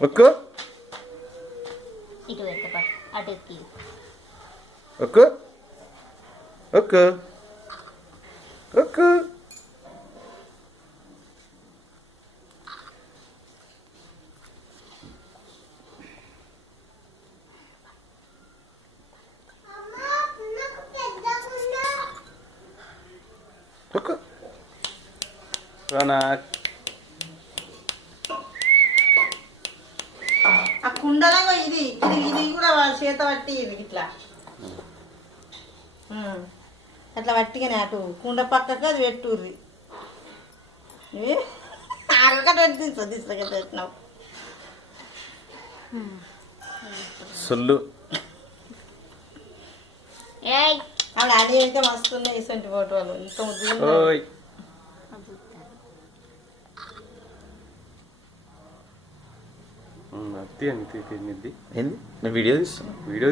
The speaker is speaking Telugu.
ఒక్కు ఇటు పెడతా పట్టు అటు ఎక్కి ఒక్కు ఒక్కు ఒక్కు ఒక్కు రానా ఆ కుండలో ఇది ఇది ఇది కూడా చేత పట్టి ఇది ఇట్లా అట్లా పట్టిగానే అటు కుండ పక్కకు అది పెట్టుర్రి ఆగకట్టు తీసుకెళ్ళినావు సొల్లు ఏయ్ అలా అది అయితే మస్తున్నాయి ఇసంటి ఫోటోలు ఇంకా ముద్దు ఓయ్ అంతే అంతే ఏంది నేను వీడియో తీస్తున్నా వీడియో